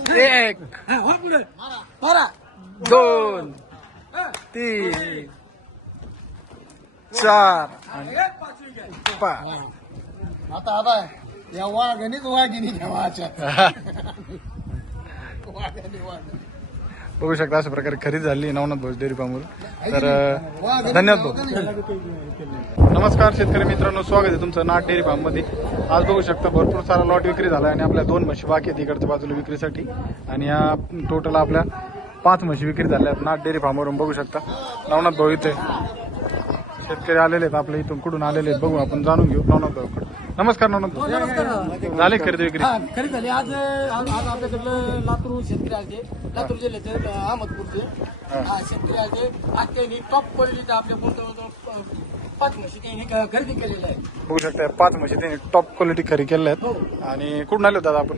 एक, दोन, तीन, चार आणि पाच. आता आता या वाघणीच वाघिणी ठेवायच्या. बघू शकता अशा प्रकारे खरेदी झाली नवनाथ भाऊ डेअरी फार्मवर. तर धन्यवाद भाऊ. नमस्कार शेतकरी मित्रांनो, स्वागत आहे तुमचं नाथ डेअरी फार्म मध्ये. आज बघू शकता भरपूर सारा लॉट विक्री झाला आणि आपल्या 2 म्हशी बाकी आहेत इकडच्या बाजूला विक्रीसाठी. आणि या टोटल आपल्या 5 म्हशी विक्री झाल्या आहेत नाथ डेअरी फार्मवरून. बघू शकता नवनाथ भाऊ इथे शेतकरी आलेले आहेत, आपल्या इथून कुठून आलेले आहेत बघू आपण, जाणून घेऊ नवनाथ भाऊ. नमस्कार नवनाथ भाऊ, झाले खरेदी विक्री? खरी झाली. आज आपल्याकडलं लातूर शेतकरी आले, लातूर जिल्ह्याचे अहमदपूरचे शेतकरी आले. आज त्यांनी टॉप क्वालिटीचा आपल्या जवळ 5 म्हशी त्यांनी खरेदी केलेल्या आहे. बघू शकता 5 म्हशी त्यांनी टॉप क्वालिटी खरेदी केल्या आहेत. आणि कुठून आले होतात आपण?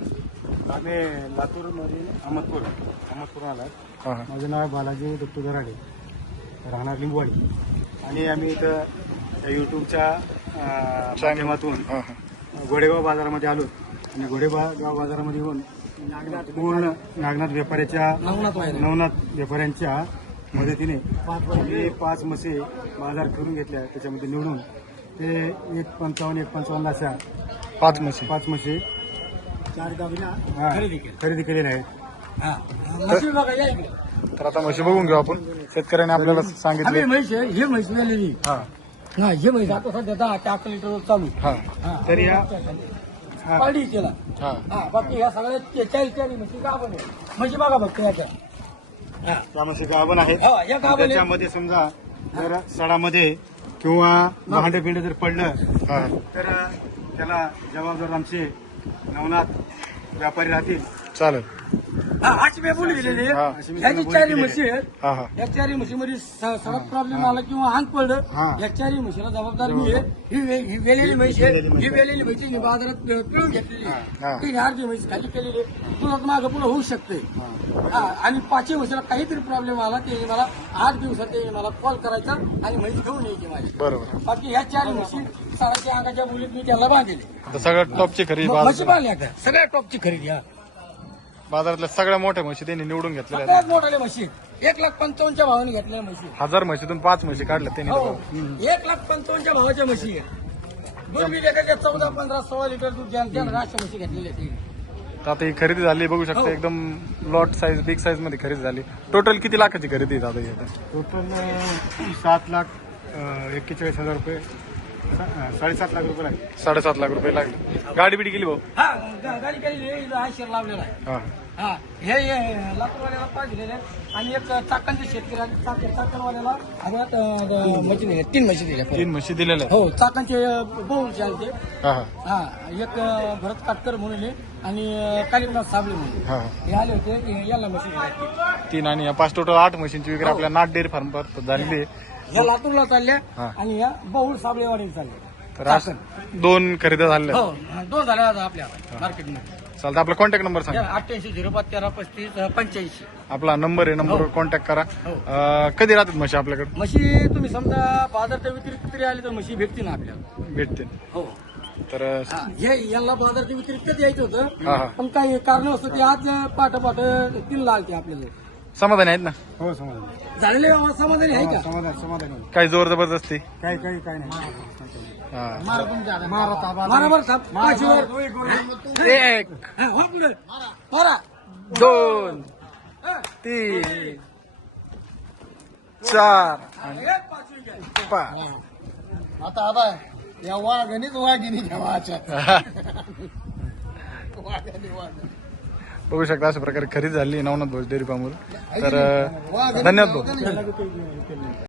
आम्ही लातूर मध्ये अहमदपूर आला. हा. माझं नाव बालाजी दत्तू गराडे, राहणार लिंबवाडी. आणि आम्ही इथं युट्यूबच्या माध्यमातून घोडेगाव बाजारामध्ये आलो. आणि घोडेगाव बाजारामध्ये येऊन पूर्ण नागनाथ व्यापाऱ्याच्या नवनाथ व्यापाऱ्यांच्या मदतीने 5 म्हशी बाजार करून घेतल्या. त्याच्यामध्ये निवडून ते 1.55 अशा 5 म्हशी 5 म्हशी 4 गावीला खरेदी केलेल्या आहेत. म्हशी बघा या इकडे. तर आता म्हशी बघून घेऊ आपण. शेतकऱ्याने आपल्याला सांगितले. ही म्हैस आहे, ही म्हैस मिळालेली. हा हा, ही म्हैस आता सध्या 10 ते 11 लिटर चालू. हा तर या पाडी त्याला. हा हा, बाकी ह्या सगळ्या 40 म्हशी गाभण आहे. म्हशी बघा फक्त याच्या. त्या म्हशी गाभण आहेत. हा, या गाभण आहे. त्याच्यामध्ये समजा जर सडामध्ये किंवा भांडे पिंड जर पडलं हा. तर त्याला जबाबदार आमचे नवनाथ व्यापारी राहतील. चालेल. हा, अशी मी बोली दिलेली हा. आहे. ह्याची 4 म्हशी आहेत. हा हा या 4 म्हशीमध्ये सडक प्रॉब्लेम आला किंवा अंग पडलं, या 4 म्हशीला जबाबदार मी आहे. ही वेलेली म्हशी आहे. ही वेलेली म्हशी मी बाजारात पिळून घेतलेली आहे. हा. ती अर्धी म्हशी खाली केलेली आहे. तुझं मागं पुढं होऊ शकते. आणि 5 म्हशीला काहीतरी प्रॉब्लेम आला ते मला 8 दिवसात ते मला कॉल करायचा आणि म्हैस घेऊन यायची माझी. बरोबर. बाकी ह्या 4 म्हशी सडाच्या अंगाच्या बोलीत मी त्याला बांधले. आता सगळ्यात टॉपची खरेदी म्हशी बांधल्या आता सगळ्या टॉपची खरेदी. हा, बाजारातल्या सगळ्या मोठ्या म्हशी त्यांनी निवडून घेतलेल्या आहेत. सगळ्यात मोठाले म्हशी 1,55,000 भावाने घेतलेल्या म्हशी. 1000 म्हशीतून 5 म्हशी काढल्या त्यांनी. हो, 1,55,000 भावाच्या म्हशी आहे. दूध बी त्याच्या 14, 15, 16 लिटर दूध ज्यांच्या अशा म्हशी घेतलेल्या आहेत. तर आता ही खरेदी झाली बघू शकता. एकदम लॉट साईज बिग साईज मध्ये खरेदी झाली. टोटल किती लाखाची खरेदी आहे दादा ही आता? टोटल 7,41,000 रुपये, 7.5 लाख रुपये लागले. 7.5 लाख रुपये लागले. गाडी बिडी गेली भाऊ? हा, गाडी केलेली आहे. इथं शेर लावलेला आहे. हा हा, हे लातूरवाल्याला 5 दिलेले आहेत आणि एक चाकणचे शेतकरी आहे. चाकणवाल्याला म्हशी दिल्या, 3 म्हशी दिल्या. 3 म्हशी दिलेल्या आहेत. हो, चाकणचे बहुचे आले ते. हा हा हा, एक भरत काटकर म्हणून आहे आणि कालिकनाथ साबळे म्हणून हा हे आले होते. याला म्हशी दिल्या. 3 आणि या 5 टोटल 8 म्हशींची विक्री आपल्या नाथ डेअरी फार्म पर झालेली आहे. या लातूरला चालल्या हा. आणि या बहुळ साबळेवाडीला चालल्या. तर आज 2 खरेदी झाल्या. हो, 2 झाल्या आता आपल्या मार्केटमध्ये. चालतं. आपला कॉन्टॅक्ट नंबर सांगा. 8805133535. आपला नंबर आहे, नंबरवर कॉन्टॅक्ट करा. कधी राहतात म्हशी आपल्याकडे? म्हशी तुम्ही समजा बाजारच्या विक्री कधी आली तर म्हशी भेटतील ना आपल्याला. भेटते. हो, तर हे यांना बाजारच्या विक्री कधी यायचं हा, हा. होतं, पण काही कारण असतं ते आज पाठ 3 आलते आपल्याला. समाधान आहेत ना? हो, समाधान झालेले समाधानी आहे का? समाधान काही जोर जबरदस्ती? काही नाही. हा. मारा बरं साहेब. म्हशीवर. 1, हा, हो पुढे. मारा. 2, 3, 4 आणि 5. आता आता या वाघणीच वाघिणी ठेवायच्या. बघू शकता अशा प्रकारे खरेदी झाली नवनाथ भाऊ डेअरी फार्मवर. तर धन्यवाद भाऊ.